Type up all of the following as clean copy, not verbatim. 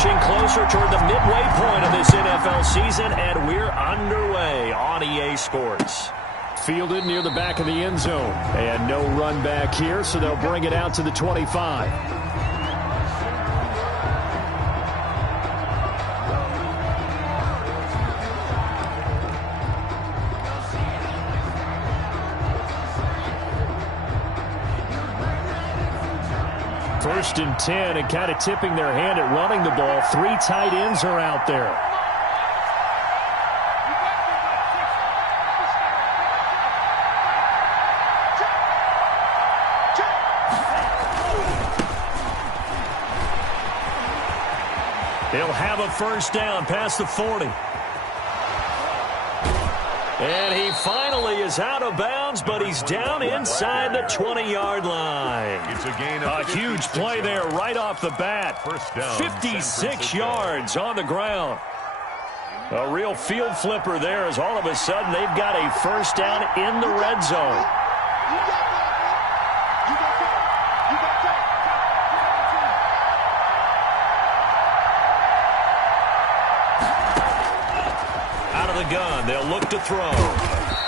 inching closer toward the midway point of this NFL season, and we're underway on EA Sports. Fielded near the back of the end zone. And no run back here, so they'll bring it out to the 25. First and 10, and kind of tipping their hand at running the ball. 3 tight ends are out there. He'll have a first down past the 40. And he finally is out of bounds, but he's down inside the 20-yard line. It's a gain of a huge play there right off the bat. First down, 56 yards on the ground. A real field flipper there as all of a sudden they've got a first down in the red zone. Gun. They'll look to throw.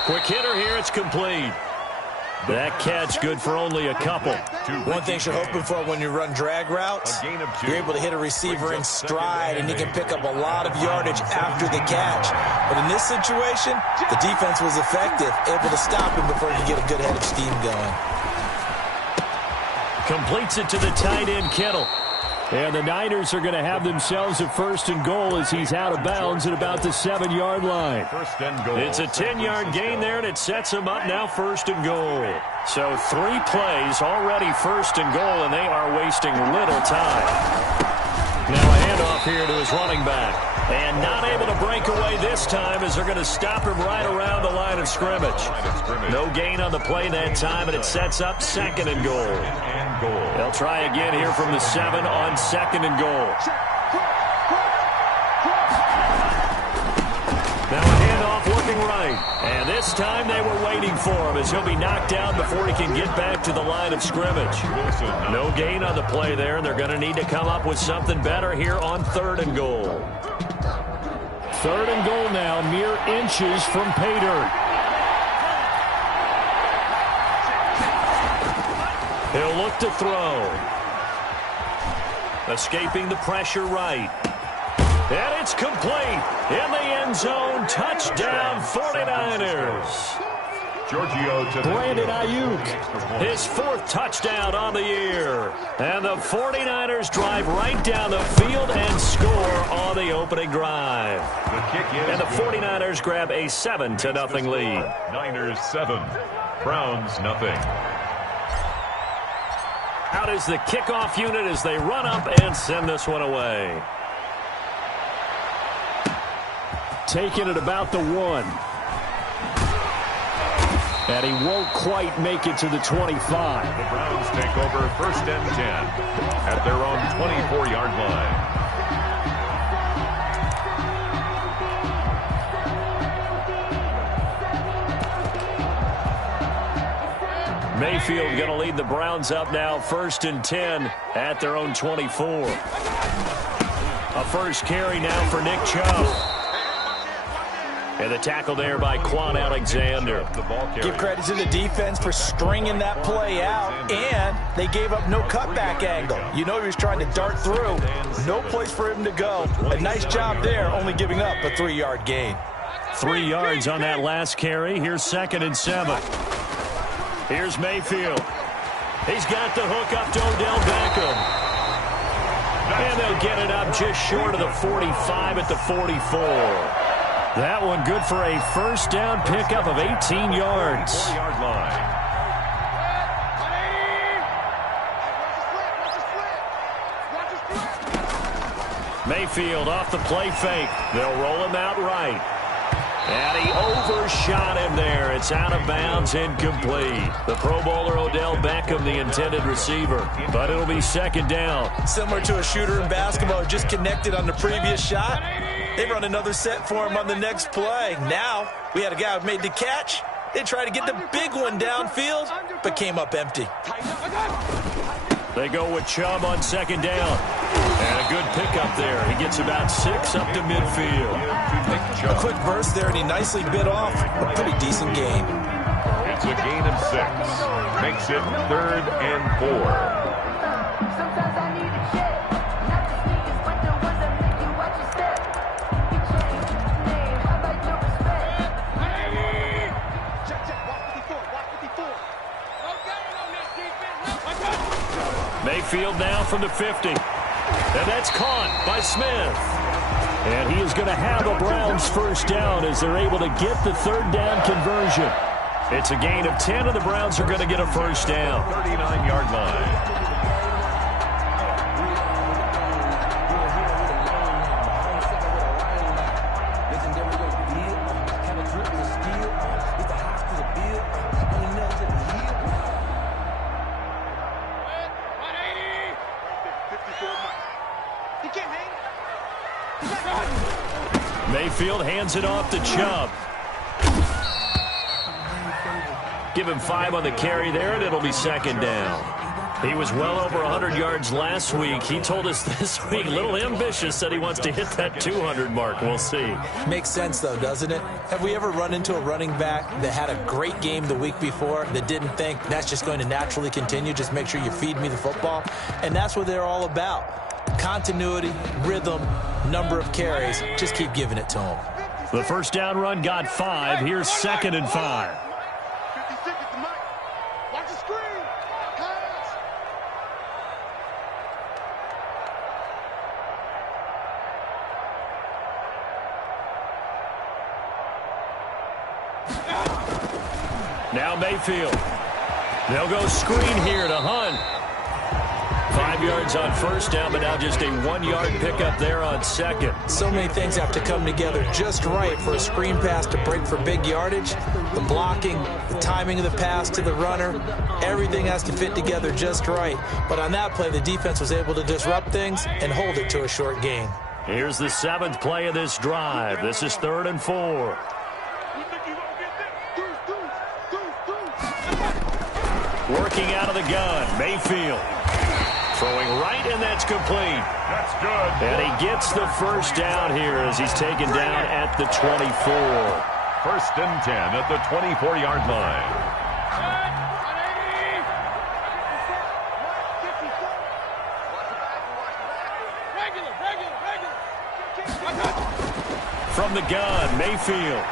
Quick hitter here. It's complete. That catch good for only a couple. One thing you're hoping for when you run drag routes, you're able to hit a receiver in stride, and he can pick up a lot of yardage after the catch. But in this situation, the defense was effective, able to stop him before he could get a good head of steam going. Completes it to the tight end, Kittle. And the Niners are going to have themselves a first and goal as he's out of bounds at about the 7-yard line. First and goal. It's a 10-yard gain there, and it sets him up now first and goal. So 3 plays already first and goal, and they are wasting little time. Now a handoff here to his running back. And not able to break away this time as they're going to stop him right around the line of scrimmage. No gain on the play that time, and it sets up second and goal. They'll try again here from the 7 on second and goal. Now a handoff looking right. And this time they were waiting for him as he'll be knocked down before he can get back to the line of scrimmage. No gain on the play there, and they're going to need to come up with something better here on third and goal. Third and goal now, mere inches from pay dirt. He'll look to throw. Escaping the pressure right. And it's complete. In the end zone, touchdown 49ers. Brandon Ayuk, his 4th touchdown on the year. And the 49ers drive right down the field and score on the opening drive. And the 49ers grab a 7-0 lead. Niners 7, Browns nothing. Out is the kickoff unit as they run up and send this one away. Taking it about the 1. And he won't quite make it to the 25. The Browns take over first and 10 at their own 24-yard line. Mayfield going to lead the Browns up now first and 10 at their own 24. A first carry now for Nick Chubb. And the tackle there by Quan Alexander. Give credit to the defense for stringing that play out, and they gave up no cutback angle. You know he was trying to dart through. No place for him to go. A nice job there, only giving up a 3-yard gain. 3 yards on that last carry. Here's second and 7. Here's Mayfield. He's got the hook up to Odell Beckham. And they'll get it up just short of the 45 at the 44. That one good for a first down pickup of 18 yards. 4-yard line. Mayfield off the play fake. They'll roll him out right. And he overshot him there. It's out of bounds, incomplete. The Pro Bowler Odell Beckham, the intended receiver. But it'll be second down. Similar to a shooter in basketball, just connected on the previous shot. They run another set for him on the next play. Now, we had a guy who made the catch. They tried to get the big one downfield, but came up empty. They go with Chubb on second down. And a good pickup there. He gets about 6 up to midfield. A quick burst there, and he nicely bit off a pretty decent gain. It's a gain of 6. Makes it 3rd and 4. Sometimes I need a check. Not the sneakers, but the ones that make you watch your step. You change your name. How about your respect? Check. Watch 54. No gain on this defense. Mayfield now from the 50. And that's caught by Smith. And he is going to have a Browns first down as they're able to get the 3rd down conversion. It's a gain of 10, and the Browns are going to get a first down. 39-yard line. Mayfield hands it off to Chubb. Give him 5 on the carry there, and it'll be 2nd down. He was well over 100 yards last week. He told us this week, a little ambitious, said he wants to hit that 200 mark. We'll see. Makes sense, though, doesn't it? Have we ever run into a running back that had a great game the week before that didn't think that's just going to naturally continue? Just make sure you feed me the football. And that's what they're all about. Continuity, rhythm, number of carries. Just keep giving it to them. The first down run got 5. Here's 2nd and 5. 56 at the mic. Watch the screen. Pass. Now Mayfield. They'll go screen here to Hunt. 5 yards on first down, but now just a 1-yard pickup there on 2nd. So many things have to come together just right for a screen pass to break for big yardage. The blocking, the timing of the pass to the runner, everything has to fit together just right. But on that play, the defense was able to disrupt things and hold it to a short gain. Here's the 7th play of this drive. This is 3rd and 4. Working out of the gun, Mayfield. Throwing right, and that's complete. That's good. And he gets the first down here as he's taken down at the 24. 1st and 10 at the 24-yard line. From the gun, Mayfield.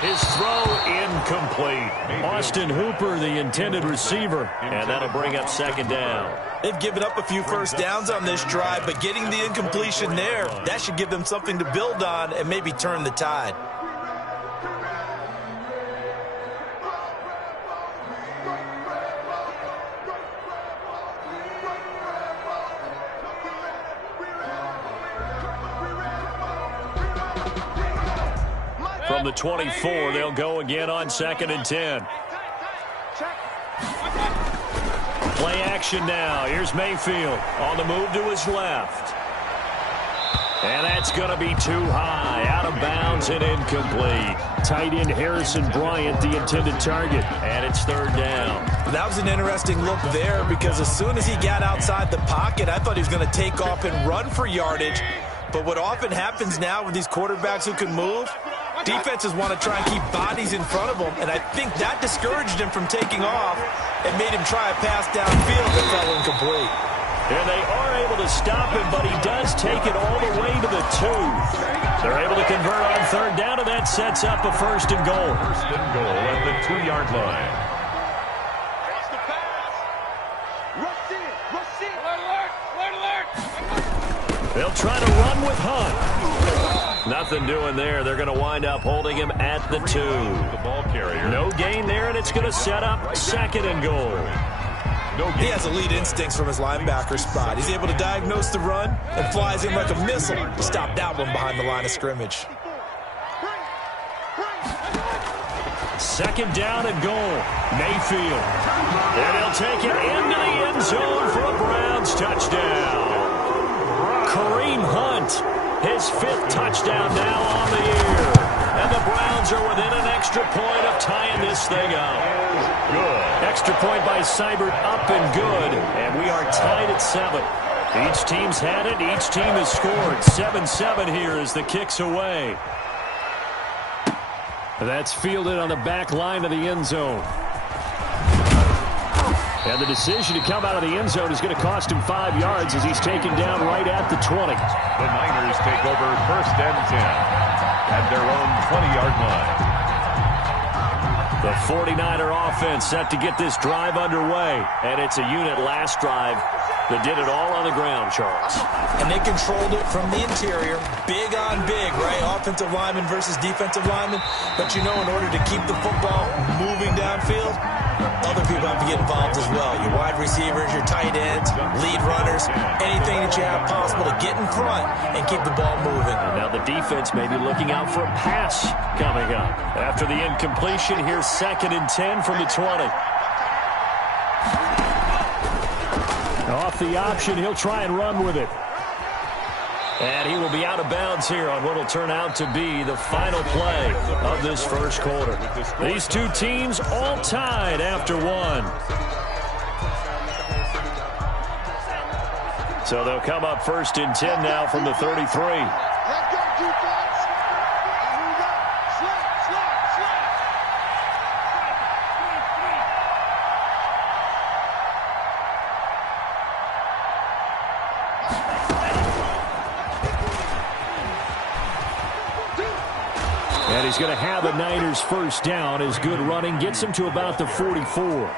His throw incomplete. Austin Hooper, the intended receiver, and that'll bring up 2nd down. They've given up a few first downs on this drive, but getting the incompletion there, that should give them something to build on and maybe turn the tide. From the 24, they'll go again on 2nd and 10. Play action now. Here's Mayfield on the move to his left. And that's going to be too high. Out of bounds and incomplete. Tight end Harrison Bryant, the intended target. And it's 3rd down. That was an interesting look there because as soon as he got outside the pocket, I thought he was going to take off and run for yardage. But what often happens now with these quarterbacks who can move, defenses want to try and keep bodies in front of them, and I think that discouraged him from taking off and made him try a pass downfield that fell incomplete. And they are able to stop him, but he does take it all the way to the 2. They're able to convert on 3rd down, and that sets up a 1st and goal. 1st and goal at the 2-yard line. Watch the pass. Rush in. Alert. They'll try to run with Hunt. Nothing doing there. They're going to wind up holding him at the 2. The ball carrier. No gain there, and it's going to set up 2nd and goal. He has elite instincts from his linebacker spot. He's able to diagnose the run and flies in like a missile to stop that one behind the line of scrimmage. 2nd down and goal. Mayfield. And he'll take it into the end zone for a Browns touchdown. Kareem Hunt, his 5th touchdown now on the year. And the Browns are within an extra point of tying this thing up. Good. Extra point by Seibert, up and good. And we are tied at 7. Each team's had it. Each team has scored. 7-7 here as the kick's away. That's fielded on the back line of the end zone. And the decision to come out of the end zone is going to cost him 5 yards as he's taken down right at the 20. The Niners take over first and 10 at their own 20-yard line. The 49er offense set to get this drive underway. And it's a unit last drive that did it all on the ground, Charles. And they controlled it from the interior. Big on big, right? Offensive lineman versus defensive lineman. But you know, in order to keep the football moving downfield, other people have to get involved as well. Your wide receivers, your tight ends, lead runners, anything that you have possible to get in front and keep the ball moving. And now the defense may be looking out for a pass coming up. After the incompletion, here's 2nd and 10 from the 20. Off the option, he'll try and run with it. And he will be out of bounds here on what will turn out to be the final play of this first quarter. These two teams all tied after 1. So they'll come up 1st and 10 now from the 33. And he's going to have the Niners first down as good running gets him to about the 44.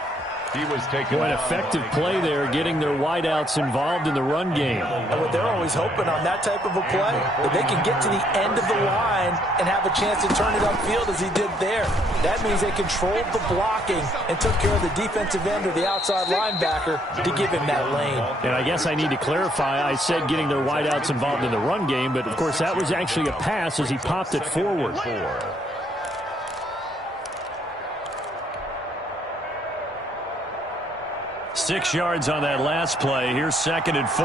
He was taken. An effective play there, getting their wideouts involved in the run game. And what they're always hoping on that type of a play, that they can get to the end of the line and have a chance to turn it upfield as he did there. That means they controlled the blocking and took care of the defensive end or the outside linebacker to give him that lane. And I guess I need to clarify, I said getting their wideouts involved in the run game, but of course that was actually a pass as he popped it forward. 6 yards on that last play. Here's 2nd and 4.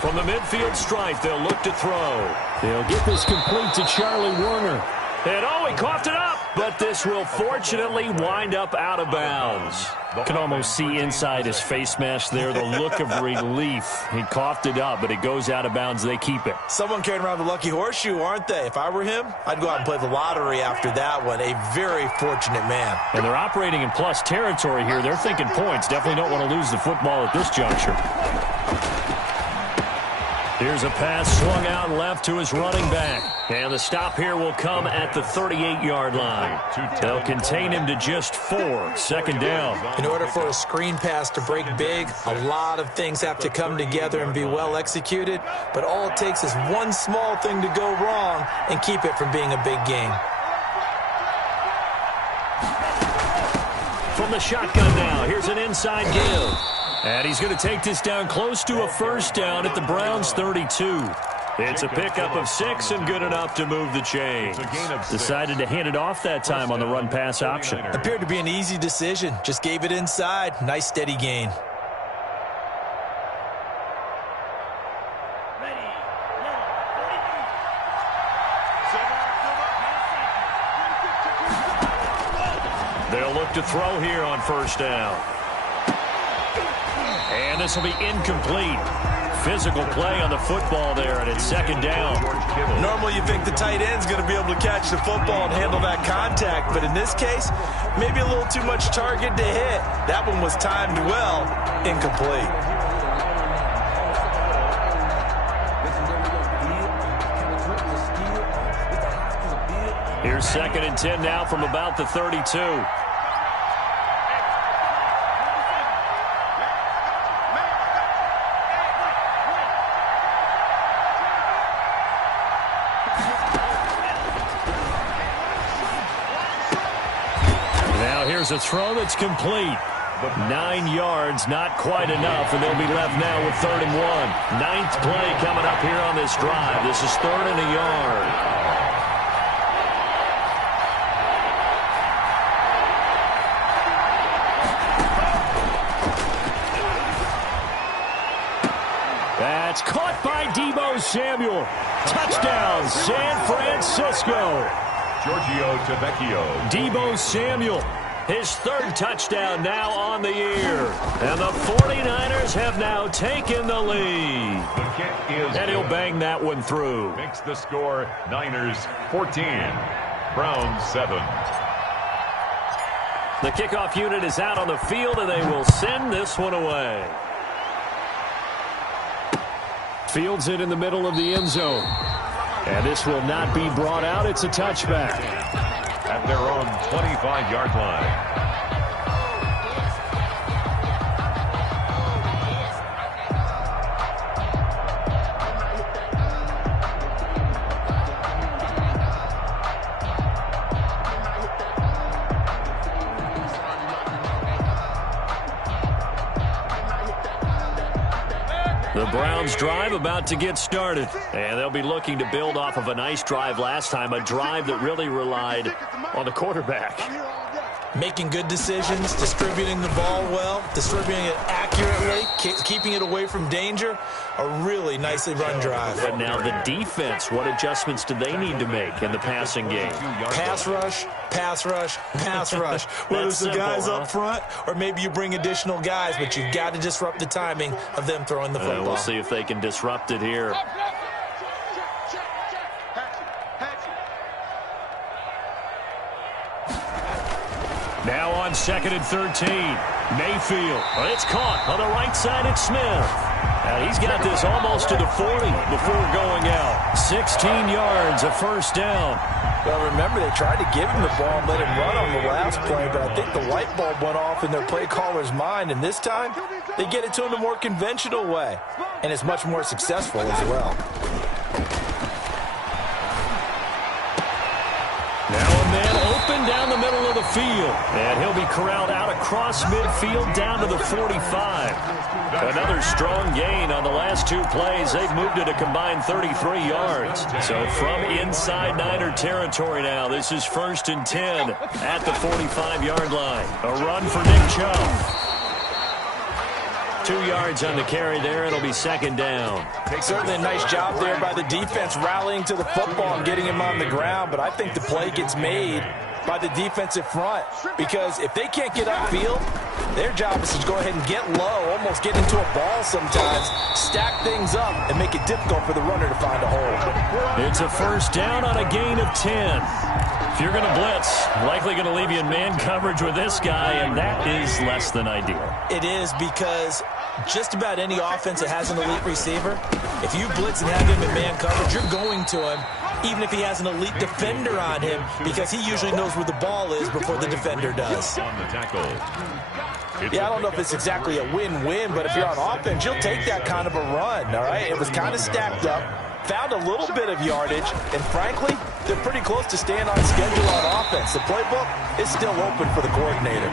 From the midfield stripe, they'll look to throw. They'll get this complete to Charlie Warner. And oh, he coughed it up. But this will fortunately wind up out of bounds. Can almost see inside his face mask there the look of relief. He coughed it up, but it goes out of bounds. They keep it. Someone carrying around the lucky horseshoe, aren't they? If I were him, I'd go out and play the lottery after that one. A very fortunate man. And they're operating in plus territory here. They're thinking points. Definitely don't want to lose the football at this juncture. Here's a pass swung out left to his running back. And the stop here will come at the 38-yard line. They'll contain him to just 4. 2nd down. In order for a screen pass to break big, a lot of things have to come together and be well executed. But all it takes is one small thing to go wrong and keep it from being a big game. From the shotgun now, here's an inside give. And he's going to take this down close to a first down at the Browns' 32. It's a pickup of 6 and good enough to move the chains. Decided to hand it off that time on the run-pass option. Appeared to be an easy decision. Just gave it inside. Nice steady gain. They'll look to throw here on first down. And this will be incomplete. Physical play on the football there, and it's 2nd down. Normally you think the tight end's going to be able to catch the football and handle that contact, but in this case, maybe a little too much target to hit. That one was timed well. Incomplete. Here's 2nd and 10 now from about the 32. Here's a throw that's complete. 9 yards, not quite enough, and they'll be left now with 3rd and 1. 9th play coming up here on this drive. This is 3rd and a yard. That's caught by Deebo Samuel. Touchdown, San Francisco. Giorgio Tavecchio. Deebo Samuel, his third touchdown now on the year. And the 49ers have now taken the lead. The kick is And he'll bang that one through. Makes the score Niners 14, Browns 7. The kickoff unit is out on the field, and they will send this one away. Fields it in the middle of the end zone. And this will not be brought out. It's a touchback. At their own 25-yard line. The Browns drive about to get started, and they'll be looking to build off of a nice drive last time, a drive that really relied on the quarterback. Making good decisions, distributing the ball well, distributing it accurately, keeping it away from danger. A really nicely run drive. But now the defense, what adjustments do they need to make in the passing game? Pass rush, pass rush, pass rush. Whether it's the guys up front or maybe you bring additional guys, but you've got to disrupt the timing of them throwing the football. We'll see if they can disrupt it here. Now on 2nd and 13. Mayfield. It's caught on the right side. It's Smith. And he's got this almost to the 40 before going out. 16 yards, a first down. Well, remember, they tried to give him the ball and let him run on the last play, but I think the light bulb went off in their play caller's mind, and this time they get it to him the more conventional way, and it's much more successful as well. Now a man open down the middle of the field, and he'll be corralled out across midfield down to the 45. Another strong gain on the last two plays. They've moved it a combined 33 yards. So from inside Niner territory now, this is 1st and 10 at the 45-yard line. A run for Nick Chubb. 2 yards on the carry there. It'll be 2nd down. Certainly a nice job there by the defense rallying to the football and getting him on the ground, but I think the play gets made by the defensive front, because if they can't get upfield, their job is to go ahead and get low, almost get into a ball sometimes, stack things up, and make it difficult for the runner to find a hole. It's a first down on a gain of 10. If you're going to blitz, likely going to leave you in man coverage with this guy, and that is less than ideal. It is, because just about any offense that has an elite receiver, if you blitz and have him in man coverage, you're going to him, even if he has an elite defender on him, because he usually knows where the ball is before the defender does. Yeah, I don't know if it's exactly a win-win, but if you're on offense, you'll take that kind of a run, all right? It was kind of stacked up, found a little bit of yardage, and frankly, they're pretty close to staying on schedule on offense. The playbook is still open for the coordinator.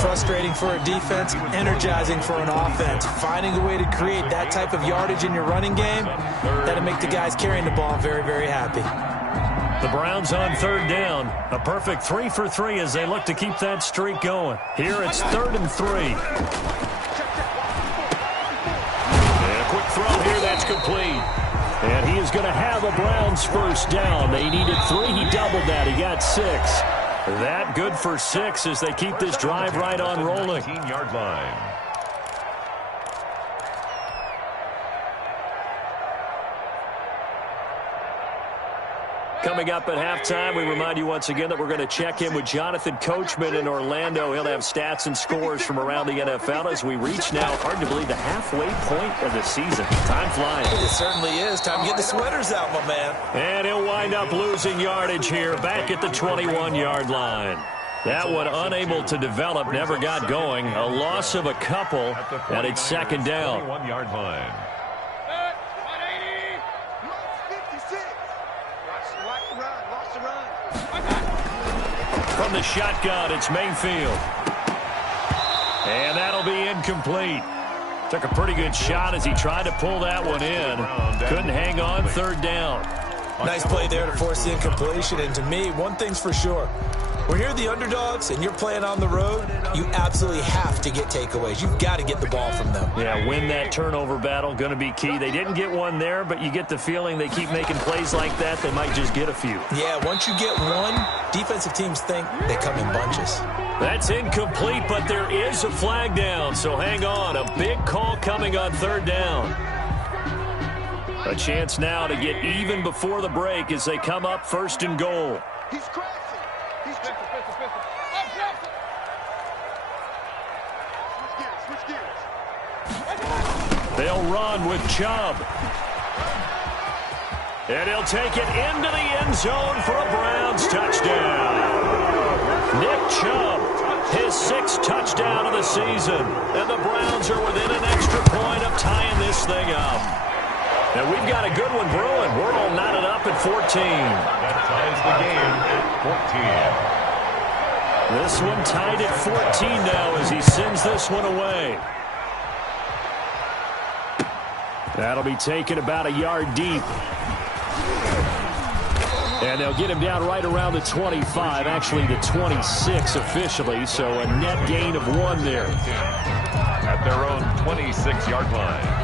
Frustrating for a defense, energizing for an offense. Finding a way to create that type of yardage in your running game, that'll make the guys carrying the ball very, very happy. The Browns on 3rd down. A perfect 3 for 3 as they look to keep that streak going. Here it's 3rd and 3. And a quick throw here, that's complete. And he is going to have a Browns first down. They needed 3. He doubled that. He got 6. That good for 6 as they keep this drive right on rolling. 15-yard line. Coming up at halftime, we remind you once again that we're going to check in with Jonathan Coachman in Orlando. He'll have stats and scores from around the NFL as we reach now, hard to believe, the halfway point of the season. Time flying. It certainly is. Time to get the sweaters out, my man. And he'll wind up losing yardage here, back at the 21-yard line. That one unable to develop, never got going. A loss of a couple, and it's 2nd down. 21-yard line. From the shotgun, it's Mayfield. And that'll be incomplete. Took a pretty good shot as he tried to pull that one in. Couldn't hang on, 3rd down. Nice play there to force the incompletion. And to me, one thing's for sure. When you're the underdogs and you're playing on the road, you absolutely have to get takeaways. You've got to get the ball from them. Yeah, win that turnover battle, going to be key. They didn't get one there, but you get the feeling they keep making plays like that, they might just get a few. Yeah, once you get one, defensive teams think they come in bunches. That's incomplete, but there is a flag down, so hang on. A big call coming on third down. A chance now to get even before the break as they come up first and goal. He's crazy. He's pistol. Switch gears. They'll run with Chubb. And he'll take it into the end zone for a Browns touchdown. Nick Chubb, his 6th touchdown of the season. And the Browns are within an extra point of tying this thing up. And we've got a good one brewing. We're all knotted up at 14. That ties the game at 14. This one tied at 14 now as he sends this one away. That'll be taken about a yard deep. And they'll get him down right around the 25, actually the 26 officially, so a net gain of 1 there. At their own 26-yard line.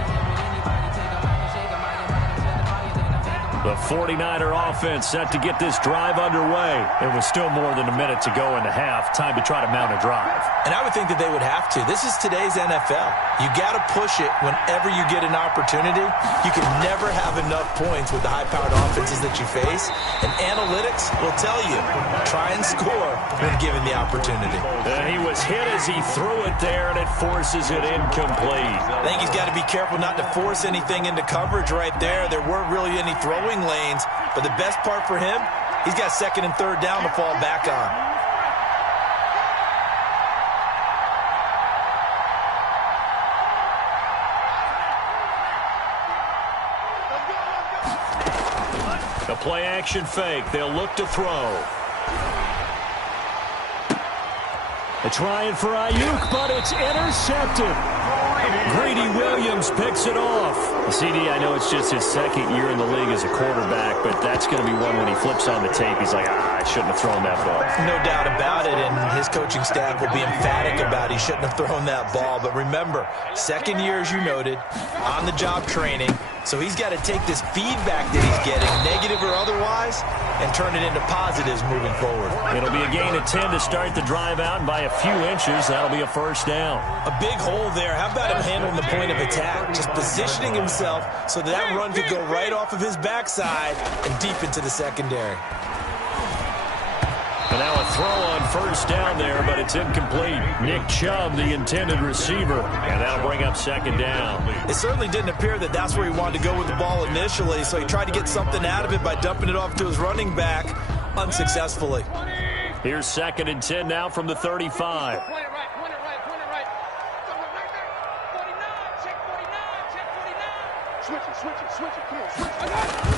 The 49er offense set to get this drive underway. It was still more than a minute to go in the half. Time to try to mount a drive. And I would think that they would have to. This is today's NFL. You got to push it whenever you get an opportunity. You can never have enough points with the high-powered offenses that you face. And analytics will tell you, try and score when given the opportunity. And he was hit as he threw it there, and it forces it incomplete. I think he's got to be careful not to force anything into coverage right there. There weren't really any throwing lanes, but the best part for him, he's got 2nd and 3rd down to fall back on. A play action fake. They'll look to throw. They're trying for Ayuk, but it's intercepted. Greedy Williams picks it off. CD, I know it's just his 2nd year in the league as a quarterback, but that's going to be one when he flips on the tape. He's like, I shouldn't have thrown that ball. No doubt about it, and his coaching staff will be emphatic about he shouldn't have thrown that ball. But remember, 2nd year, as you noted, on-the-job training. So he's got to take this feedback that he's getting, negative or otherwise, and turn it into positives moving forward. It'll be a gain of 10 to start the drive out, and by a few inches, that'll be a 1st down. A big hole there. How about him handling the point of attack? Just positioning himself so that run could go right off of his backside and deep into the secondary. And now a throw on 1st down there, but it's incomplete. Nick Chubb, the intended receiver, and that'll bring up 2nd down. It certainly didn't appear that that's where he wanted to go with the ball initially, so he tried to get something out of it by dumping it off to his running back unsuccessfully. Here's 2nd and 10 now from the 35. Point it right. Go right there. 49. Check 49. Switch it. Come on, switch it.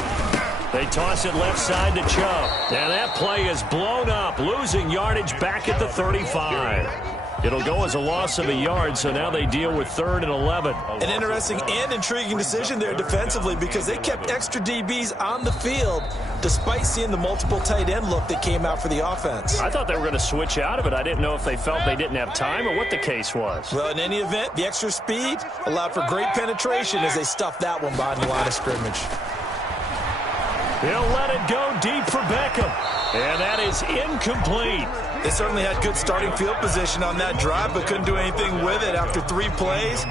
They toss it left side to Chubb. And that play is blown up, losing yardage back at the 35. It'll go as a loss of a yard, so now they deal with 3rd and 11. An interesting and intriguing decision there defensively because they kept extra DBs on the field despite seeing the multiple tight end look that came out for the offense. I thought they were going to switch out of it. I didn't know if they felt they didn't have time or what the case was. Well, in any event, the extra speed allowed for great penetration as they stuffed that one behind the line of scrimmage. He'll let it go deep for Beckham. And that is incomplete. They certainly had good starting field position on that drive, but couldn't do anything with it after 3 plays.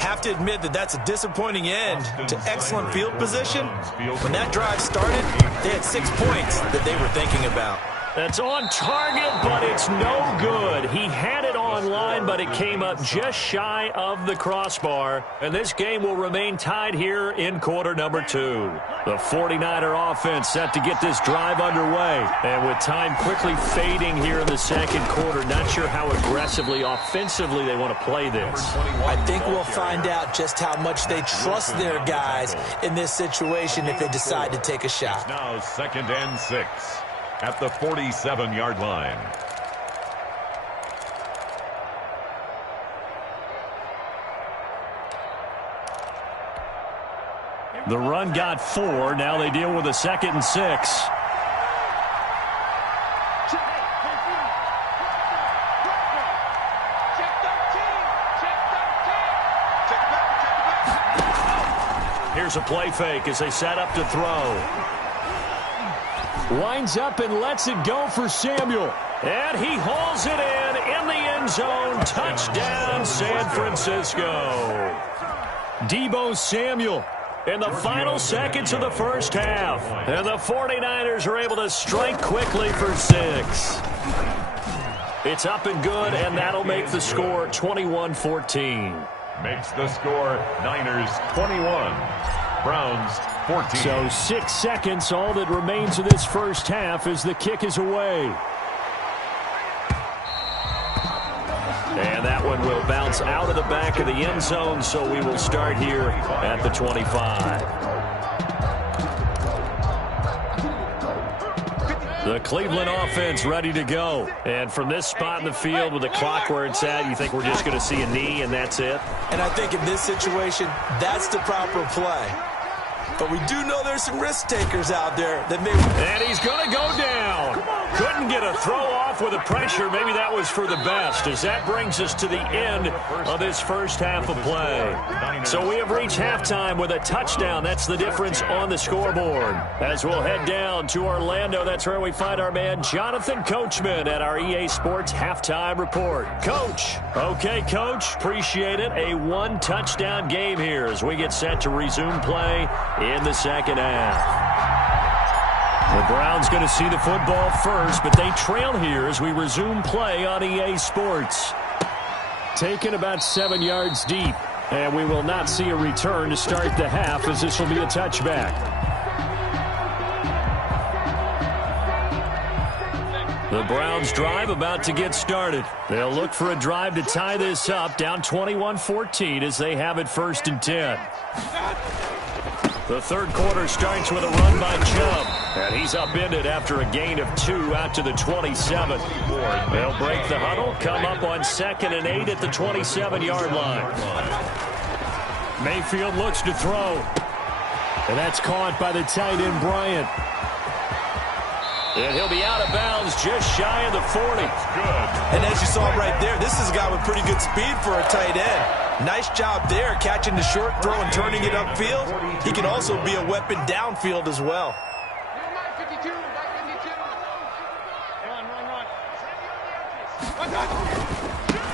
Have to admit that that's a disappointing end to excellent field position. When that drive started, they had 6 points that they were thinking about. That's on target, but it's no good. He had it on line, but it came up just shy of the crossbar. And this game will remain tied here in quarter number 2. The 49er offense set to get this drive underway. And with time quickly fading here in the 2nd quarter, not sure how aggressively, offensively they want to play this. I think we'll find out just how much they trust their guys in this situation if they decide to take a shot. Now 2nd and 6. At the 47-yard line. The run got 4. Now they deal with a 2nd and 6. Here's a play fake as they set up to throw. Winds up and lets it go for Samuel. And he hauls it in the end zone. Touchdown, San Francisco. Deebo Samuel in the final seconds of the first half. And the 49ers are able to strike quickly for 6. It's up and good, and that'll make the score 21-14. Makes the score Niners 21, Browns 14. So 6 seconds, all that remains of this first half as the kick is away. And that one will bounce out of the back of the end zone, so we will start here at the 25. The Cleveland offense ready to go. And from this spot in the field with the clock where it's at, you think we're just going to see a knee and that's it? And I think in this situation, that's the proper play. But we do know there's some risk takers out there that may... And he's going to go down. Couldn't get a throw off with the pressure. Maybe that was for the best, as that brings us to the end of this first half of play. So we have reached halftime with a touchdown. That's the difference on the scoreboard. As we'll head down to Orlando, that's where we find our man Jonathan Coachman at our EA Sports Halftime Report. Coach. Okay, Coach. Appreciate it. A one-touchdown game here as we get set to resume play in the second half. The Browns going to see the football first, but they trail here as we resume play on EA Sports. Taken about 7 yards deep, and we will not see a return to start the half as this will be a touchback. The Browns drive about to get started. They'll look for a drive to tie this up, down 21-14 as they have it 1st and 10. The third quarter starts with a run by Chubb, and he's upended after a gain of 2 out to the 27. They'll break the huddle, come up on 2nd and 8 at the 27-yard line. Mayfield looks to throw, and that's caught by the tight end Bryant. And he'll be out of bounds just shy of the 40. Good. And as you saw right there, this is a guy with pretty good speed for a tight end. Nice job there, catching the short throw and turning it upfield. He can also be a weapon downfield as well.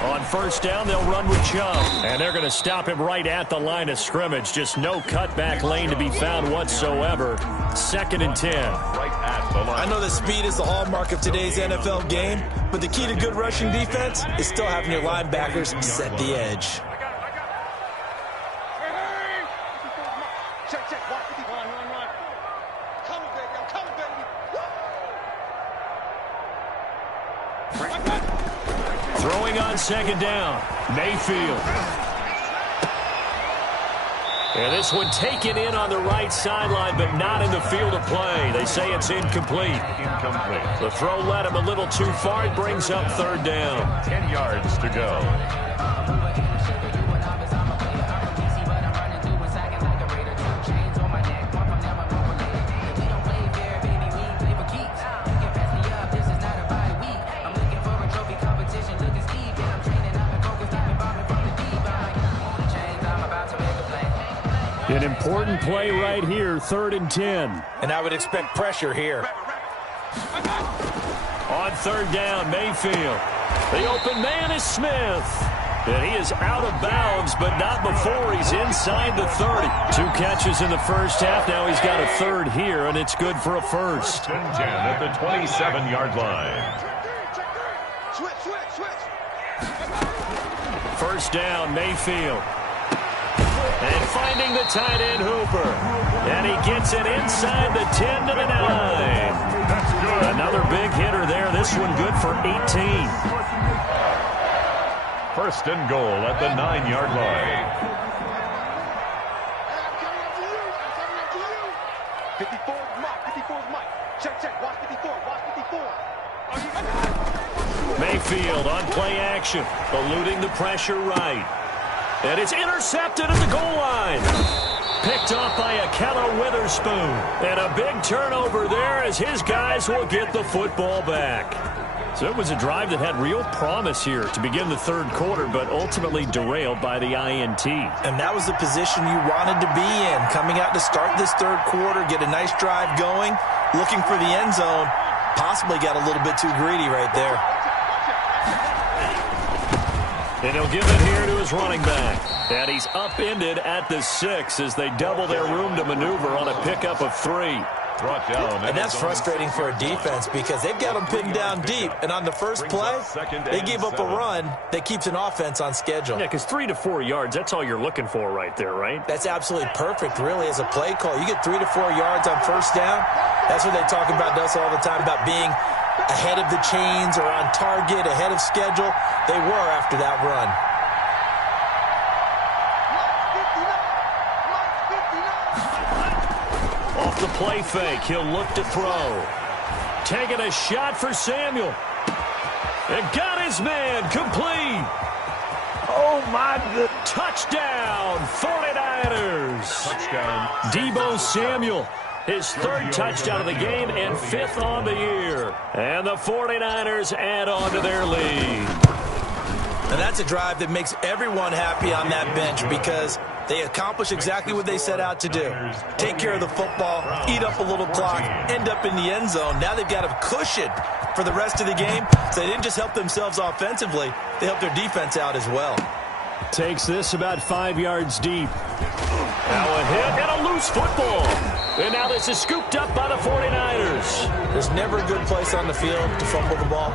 On 1st down, they'll run with Chubb. And they're going to stop him right at the line of scrimmage. Just no cutback lane to be found whatsoever. 2nd and 10. I know that speed is the hallmark of today's NFL game, but the key to good rushing defense is still having your linebackers set the edge. Throwing on 2nd down, Mayfield. And this one taken in on the right sideline, but not in the field of play. They say it's incomplete. The throw led him a little too far. It brings up 3rd down. 10 yards to go. An important play right here, 3rd and 10. And I would expect pressure here. On 3rd down, Mayfield. The open man is Smith. And he is out of bounds, but not before he's inside the 30. 2 catches in the first half. Now he's got a 3rd here, and it's good for a 1st. 10 at the 27-yard line. 1st down, Mayfield. And finding the tight end Hooper. And he gets it inside the 10 to the 9. That's good. Another big hitter there. This one good for 18. 1st and goal at the 9-yard line. 54 is Mike. Check. Watch 54. Mayfield on play action. Eluding the pressure right. And it's intercepted at the goal line. Picked off by Akello Witherspoon. And a big turnover there as his guys will get the football back. So it was a drive that had real promise here to begin the third quarter, but ultimately derailed by the INT. And that was the position you wanted to be in, coming out to start this third quarter, get a nice drive going, looking for the end zone. Possibly got a little bit too greedy right there. And he'll give it here to his running back. And he's upended at the 6 as they double their room to maneuver on a pickup of 3. And that's frustrating for a defense because they've got them pinned down deep. And on the first play, they gave up a run that keeps an offense on schedule. Yeah, because 3 to 4 yards, that's all you're looking for right there, right? That's absolutely perfect, really, as a play call. You get 3 to 4 yards on first down. That's what they talk about us all the time, about being ahead of the chains or on target, ahead of schedule. They were after that run. Off the play fake, he'll look to throw. Taking a shot for Samuel. And got his man complete. Oh, my goodness. Touchdown, 49ers. Touchdown. Deebo Samuel, his third touchdown of the game and 5th on the year. And the 49ers add on to their lead. And that's a drive that makes everyone happy on that bench because they accomplish exactly what they set out to do. Take care of the football, eat up a little clock, end up in the end zone. Now they've got a cushion for the rest of the game. So they didn't just help themselves offensively, they helped their defense out as well. Takes this about 5 yards deep. Now a hit and a loose football. And now this is scooped up by the 49ers. There's never a good place on the field to fumble the ball.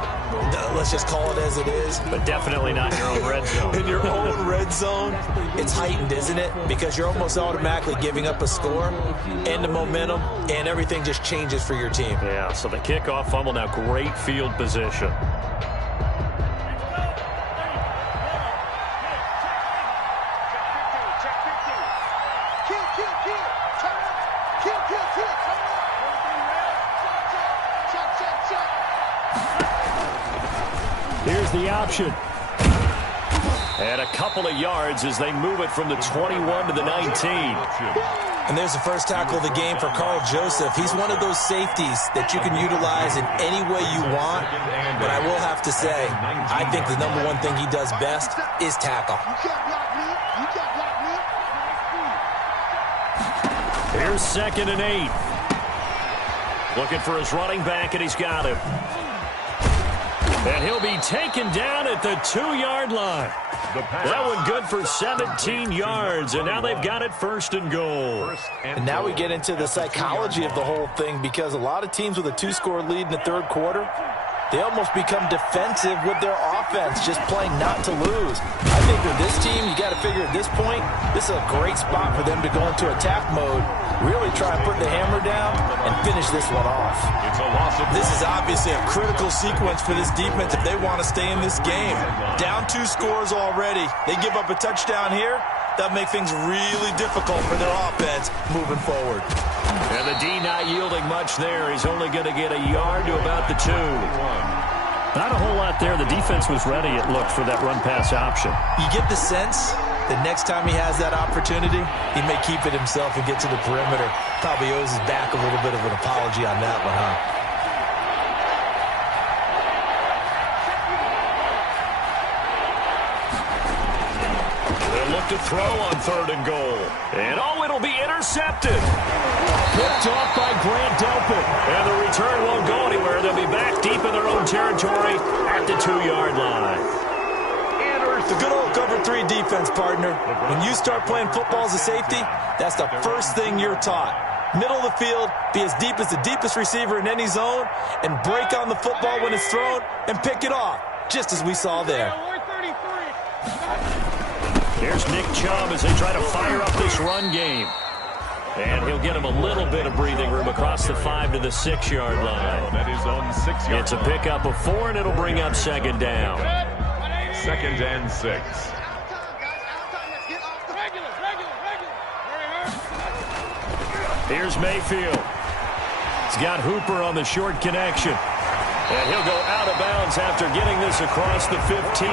Let's just call it as it is. But definitely not in your own red zone. In your own red zone, it's heightened, isn't it? Because you're almost automatically giving up a score and the momentum, and everything just changes for your team. Yeah, so the kickoff fumble, now great field position. Here's the option. And a couple of yards as they move it from the 21 to the 19. And there's the first tackle of the game for Carl Joseph. He's one of those safeties that you can utilize in any way you want. But I will have to say, I think the number one thing he does best is tackle. Here's 2nd and 8. Looking for his running back, and he's got him. And he'll be taken down at the 2-yard line. That one good for 17 yards, and now they've got it 1st and goal. And now we get into the psychology of the whole thing, because a lot of teams with a 2-score lead in the third quarter, they almost become defensive with their offense, just playing not to lose. I think with this team, you got to figure at this point, this is a great spot for them to go into attack mode, really try and put the hammer down and finish this one off. It's a loss of This is obviously a critical sequence for this defense if they want to stay in this game. Down 2 scores already. They give up a touchdown here. That'll make things really difficult for their offense moving forward. And the D not yielding much there. He's only going to get a yard to about the 2. Not a whole lot there. The defense was ready, it looked, for that run-pass option. You get the sense that next time he has that opportunity, he may keep it himself and get to the perimeter. Probably owes his back a little bit of an apology on that one, huh? To throw on 3rd and goal. And it'll be intercepted. Picked off by Grant Delpit. And the return won't go anywhere. They'll be back deep in their own territory at the 2-yard line. The good old cover 3 defense, partner. When you start playing football as a safety, that's the first thing you're taught. Middle of the field, be as deep as the deepest receiver in any zone, and break on the football when it's thrown and pick it off, just as we saw there. Here's Nick Chubb as they try to fire up this run game. And he'll get him a little bit of breathing room across the 5 to the 6-yard line. That is on 6 yards. It's a pickup of 4, and it'll bring up 2nd down. 2nd and 6. Here's Mayfield. He's got Hooper on the short connection. And he'll go out of bounds after getting this across the 15.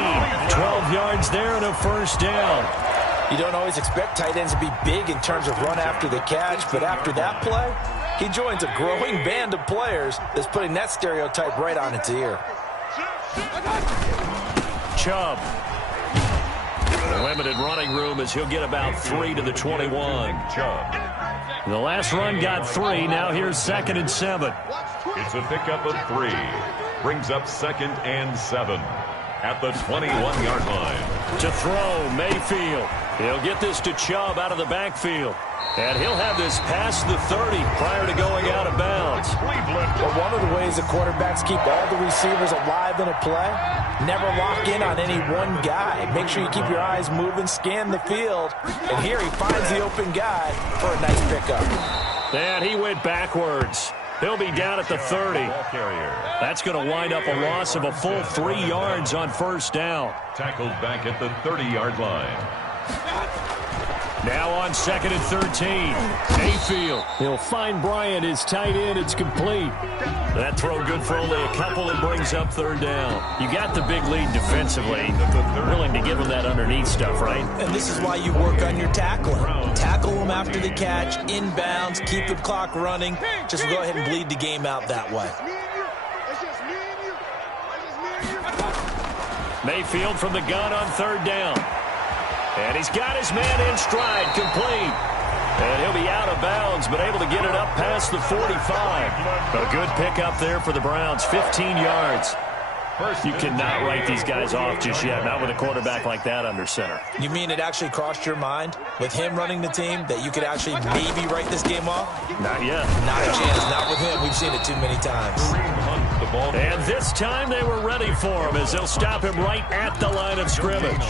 12 yards there and a 1st down. You don't always expect tight ends to be big in terms of run after the catch, but after that play, he joins a growing band of players that's putting that stereotype right on its ear. Chubb. Limited running room as he'll get about 3 to the 21. Chubb. The last run got 3. Now here's 2nd and 7. It's a pickup of 3. Brings up 2nd and 7 at the 21-yard line. To throw, Mayfield. He'll get this to Chubb out of the backfield. And he'll have this past the 30 prior to going out of bounds. But one of the ways the quarterbacks keep all the receivers alive in a play, never lock in on any one guy. Make sure you keep your eyes moving, scan the field. And here he finds the open guy for a nice pickup. And he went backwards. He'll be down at the 30. That's going to wind up a loss of a full 3 yards on first down. Tackled back at the 30-yard line. Now on 2nd and 13. Mayfield. He'll find Bryant, his tight end. It's complete. That throw good for only a couple and brings up 3rd down. You got the big lead defensively. Willing to give him that underneath stuff, right? And this is why you work on your tackling. Tackle them after the catch, inbounds, keep the clock running. Just go ahead and bleed the game out that way. Mayfield from the gun on 3rd down. And he's got his man in stride, complete. And he'll be out of bounds, but able to get it up past the 45. A good pickup there for the Browns, 15 yards. You cannot write these guys off just yet, not with a quarterback like that under center. You mean it actually crossed your mind, with him running the team, that you could actually maybe write this game off? Not yet. Not a chance, not with him. We've seen it too many times. And this time they were ready for him as they'll stop him right at the line of scrimmage.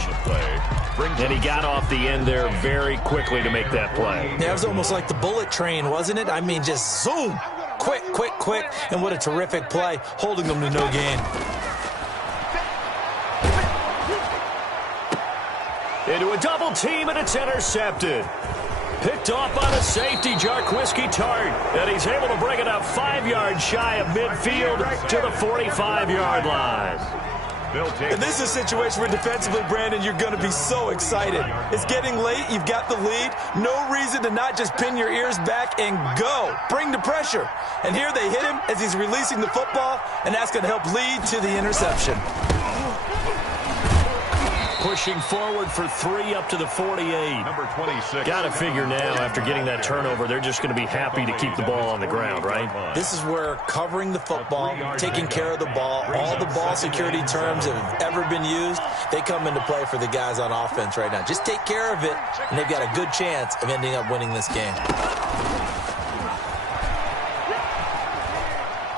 And he got off the end there very quickly to make that play. Yeah, it was almost like the bullet train, wasn't it? I mean, just zoom. Quick, quick, quick. And what a terrific play, holding them to no gain. Into a double team, and it's intercepted. Picked off by the safety, Jarquiski Tart. And he's able to bring it up 5 yards shy of midfield to the 45-yard line. And this is a situation where defensively, Brandon, you're going to be so excited. It's getting late. You've got the lead. No reason to not just pin your ears back and go. Bring the pressure. And here they hit him as he's releasing the football, and that's going to help lead to the interception. Pushing forward for 3 up to the 48. Number 26. Got to figure now, after getting that turnover, they're just going to be happy to keep the ball on the ground, right? This is where covering the football, taking care of the ball, all the ball security terms that have ever been used, they come into play for the guys on offense right now. Just take care of it, and they've got a good chance of ending up winning this game.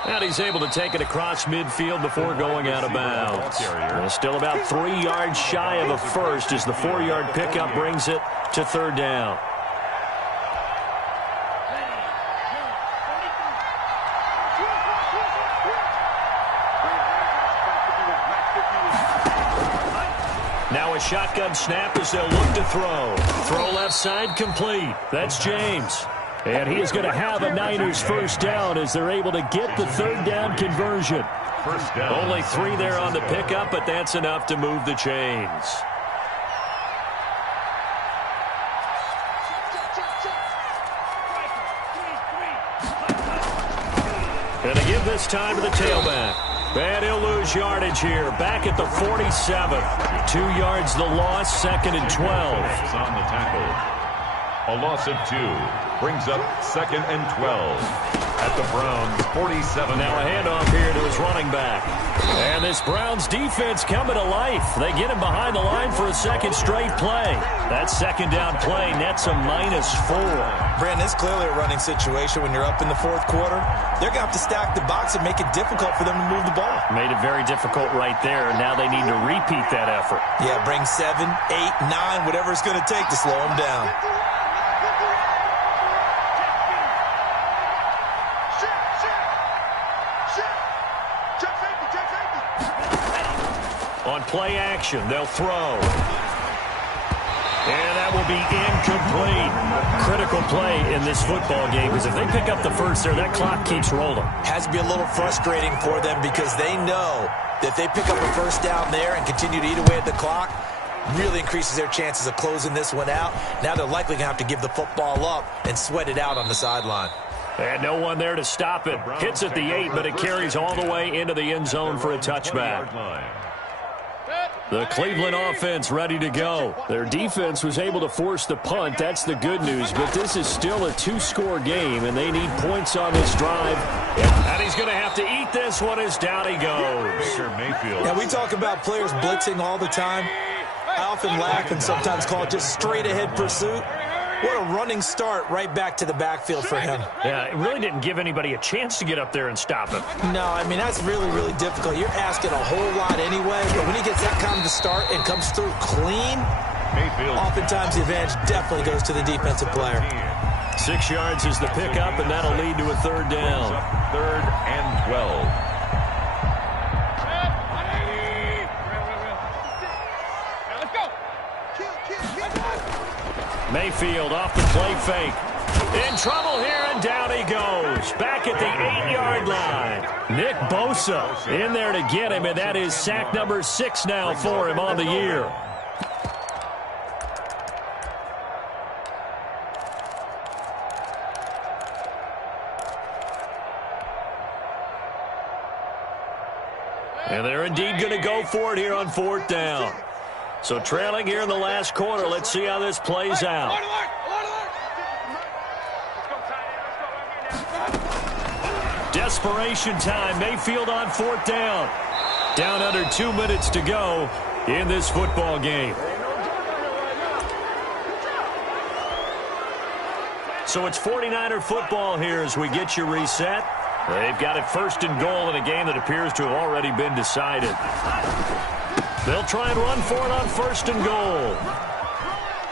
And he's able to take it across midfield before going out of bounds. Still about 3 yards shy of a first as the 4-yard pickup brings it to 3rd down. Now a shotgun snap as they'll look to throw. Throw left side complete. That's James. And he is going to have a Niners first down as they're able to get the 3rd down conversion. First down. Only 3 there on the pickup, but that's enough to move the chains. Going to give this time to the tailback. And he'll lose yardage here. Back at the 47. 2 yards the loss, 2nd and 12. On the tackle. A loss of 2 brings up 2nd and 12 at the Browns 47. Now a handoff here to his running back. And this Browns defense coming to life. They get him behind the line for a 2nd straight play. That 2nd down play nets a -4. Brandon, it's clearly a running situation when you're up in the 4th quarter. They're going to have to stack the box and make it difficult for them to move the ball. Made it very difficult right there. Now they need to repeat that effort. Yeah, bring 7, 8, 9, whatever it's going to take to slow them down. On play action, they'll throw. And that will be incomplete. Critical play in this football game because if they pick up the first there, that clock keeps rolling. Has to be a little frustrating for them because they know that they pick up a first down there and continue to eat away at the clock, really increases their chances of closing this one out. Now they're likely going to have to give the football up and sweat it out on the sideline. And no one there to stop it. Hits at the 8, but it carries all the way into the end zone for a touchback. The Cleveland offense ready to go. Their defense was able to force the punt. That's the good news. But this is still a two-score game, and they need points on this drive. And he's going to have to eat this one as down he goes. Baker Mayfield. Yeah, we talk about players blitzing all the time. I often laugh and sometimes call it just straight-ahead pursuit. What a running start right back to the backfield for him. Yeah, it really didn't give anybody a chance to get up there and stop him. No, I mean, that's really, really difficult. You're asking a whole lot anyway, but when he gets that kind of start and comes through clean, Mayfield. oftentimes the advantage definitely goes to the defensive player. 6 yards is the pickup, and that'll lead to a third down. Third and 12. Mayfield off the play fake. In trouble here, and down he goes. Back at the 8-yard line. Nick Bosa in there to get him, and that is sack number 6 now for him on the year. And they're indeed going to go for it here on 4th down. So trailing here in the last quarter. Let's see how this plays out. Desperation time. Mayfield on 4th down. Down under 2 minutes to go in this football game. So it's 49er football here as we get you reset. They've got it 1st and goal in a game that appears to have already been decided. They'll try and run for it on 1st and goal.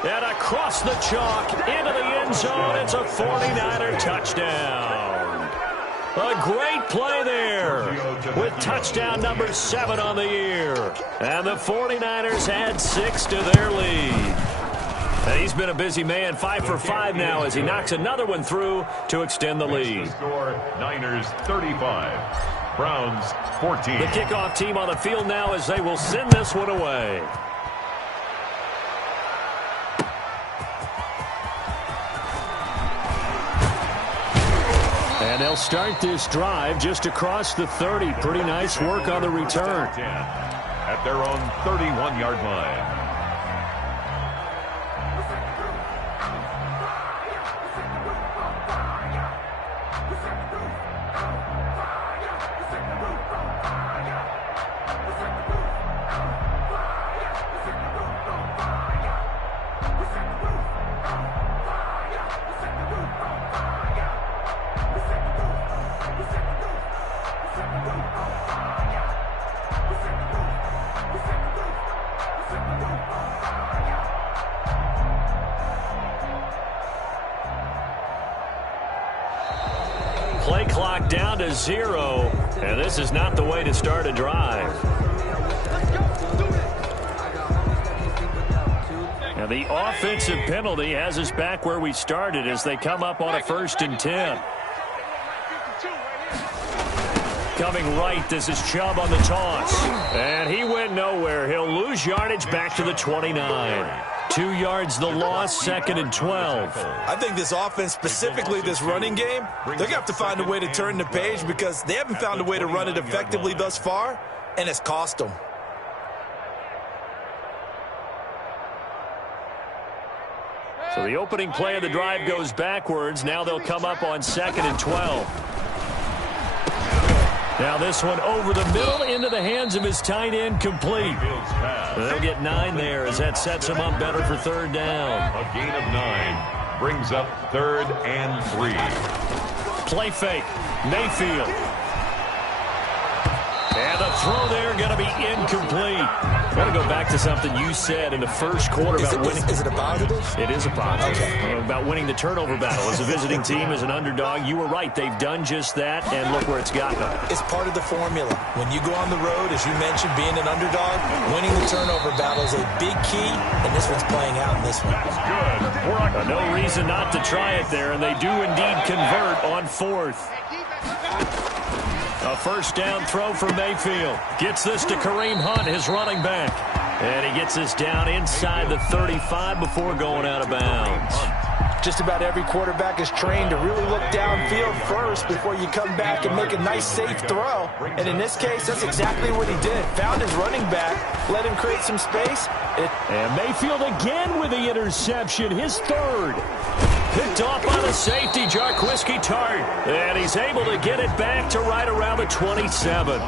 And across the chalk into the end zone. It's a 49er touchdown. A great play there with touchdown number 7 on the year. And the 49ers add 6 to their lead. And he's been a busy man, 5 for 5 now as he knocks another one through to extend the lead. Score, Niners 35. Browns 14. The kickoff team on the field now as they will send this one away. And they'll start this drive just across the 30. Pretty nice work on the return. At their own 31-yard line. Play clock down to 0, and this is not the way to start a drive. Now the offensive penalty has us back where we started as they come up on a 1st and 10. Coming right, this is Chubb on the toss. And he went nowhere. He'll lose yardage back to the 29. 2 yards the loss, 2nd and 12. I think this offense, specifically this running game, they're going to have to find a way to turn the page because they haven't found a way to run it effectively thus far, and it's cost them. So the opening play of the drive goes backwards. Now they'll come up on 2nd and 12. Now this one over the middle into the hands of his tight end, complete. They'll get 9 there as that sets them up better for 3rd down. A gain of 9 brings up 3rd and 3. Play fake. Mayfield. And the throw there going to be incomplete. I want to go back to something you said in the first quarter about winning. Is it a positive? It is a positive. Okay. About winning the turnover battle. As a visiting team, as an underdog, you were right. They've done just that, and look where it's gotten them. It's part of the formula. When you go on the road, as you mentioned, being an underdog, winning the turnover battle is a big key, and this one's playing out in this one. Good. No reason not to try it there, and they do indeed convert on 4th. A 1st down throw for Mayfield. Gets this to Kareem Hunt, his running back. And he gets this down inside the 35 before going out of bounds. Just about every quarterback is trained to really look downfield first before you come back and make a nice, safe throw. And in this case, that's exactly what he did. Found his running back, let him create some space. And Mayfield again with the interception, his third. Picked off by the safety, Jarquiski Tart. And he's able to get it back to right around the 27.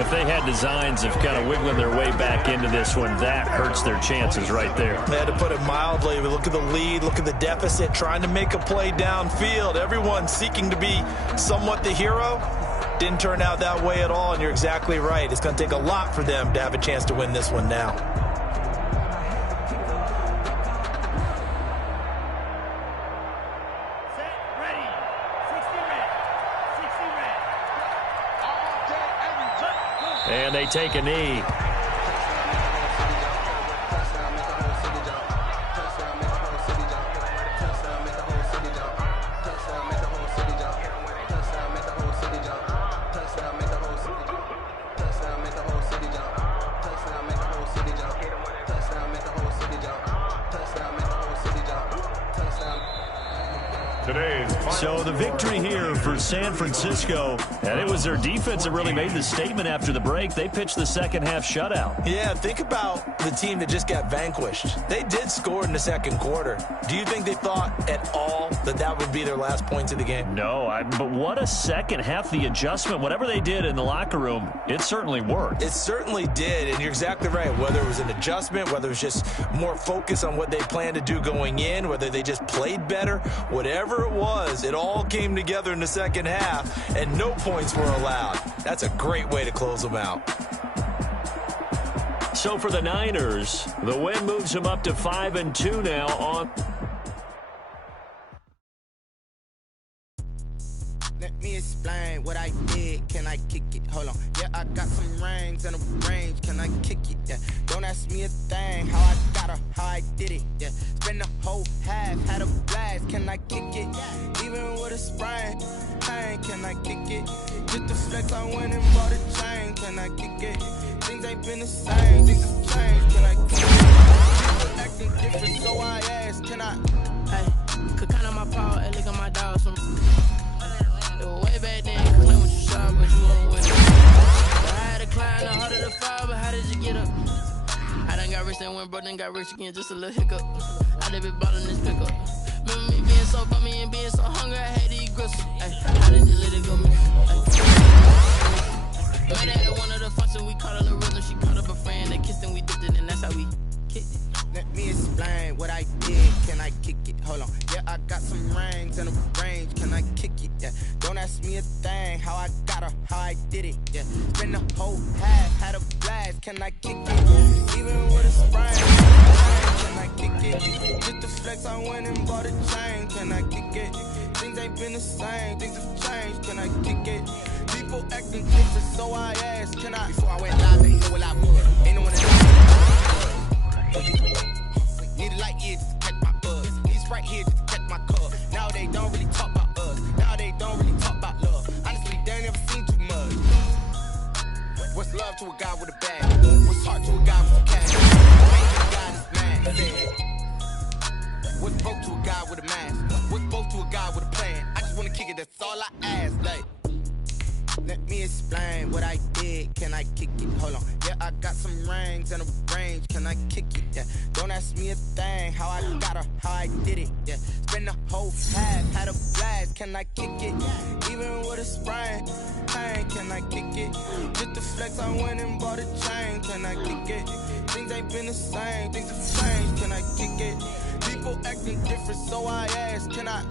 If they had designs of kind of wiggling their way back into this one, that hurts their chances right there. They had to put it mildly. Look at the lead, look at the deficit, trying to make a play downfield. Everyone seeking to be somewhat the hero. Didn't turn out that way at all, and you're exactly right. It's going to take a lot for them to have a chance to win this one now. And they take a knee. So the victory here for San Francisco, and it was their defense that really made the statement after the break. They pitched the second half shutout. Yeah, think about the team that just got vanquished. They did score in the second quarter. Do you think they thought at all that that would be their last points of the game? No, but what a second half. The adjustment, whatever they did in the locker room, it certainly worked. It certainly did, and you're exactly right. Whether it was an adjustment, whether it was just more focus on what they planned to do going in, whether they just played better, whatever it was, it all came together in the second half, and no points were allowed. That's a great way to close them out. So for the Niners, the win moves them up to 5-2 now on. Let me explain what I did. Can I kick it? Hold on. Yeah, I got some rings and a range. Can I kick it? Yeah. Don't ask me a thing. How I got her, how I did it. Yeah. Spend the whole half, had a blast. Can I kick it? Even with a sprain. Pain, can I kick it? Just the flex, I went and bought a chain. Can I kick it? Things ain't been the same. Things have changed. Can I kick it? People acting different, so I asked. Can I? Hey, could count on my power and look at my dogs from. Way back then, you claim what you saw, but you won't win it. I had to climb the harder to fall, but how did you get up? I done got rich and went broke, then got rich again, just a little hiccup. I done been ballin' this pickup. Remember me being so bummy and being so hungry, I had to eat gristle. Ay, how did you let it go, man? Made it at one of the functions, we caught a little rhythm. She caught up a friend, they kissed and we dipped it, and that's how we kicked it. Let me explain what I did. Can I kick it? Hold on. Yeah, I got some rings and a range. Can I kick it? Yeah. Don't ask me a thing. How I got her, how I did it. Yeah. Spend the whole half, had a blast. Can I kick it? Even with a sprain. Can I kick it? Just the flex, I went and bought a chain. Can I kick it? Things ain't been the same. Things have changed. Can I kick it? People acting different, so I asked. Can I? Before I went live, they know what I was. Ain't no one that need a light year just to catch my buzz. He's right here just to catch my cub. Now they don't really talk about us. Now they don't really talk about love. Honestly, they ain't never seen too much. What's love to a guy with a bag? What's heart to a guy with a cash? Pain to a guy that's mad. What's broke to a guy with a mask? What's both to a guy with a plan? I just wanna kick it, that's all I ask. Like, let me explain what I did. Can I kick it? Hold on. Yeah, I got some rings and a range. Can I kick it? Yeah. Don't ask me a thing. How I got her, how I did it. Yeah. Spend the whole half, had a blast. Can I kick it? Even with a sprain. Pain, can I kick it? Just the flex, I went and bought a chain. Can I kick it? Things ain't been the same. Things have changed. Can I kick it? People acting different, so I asked. Can I?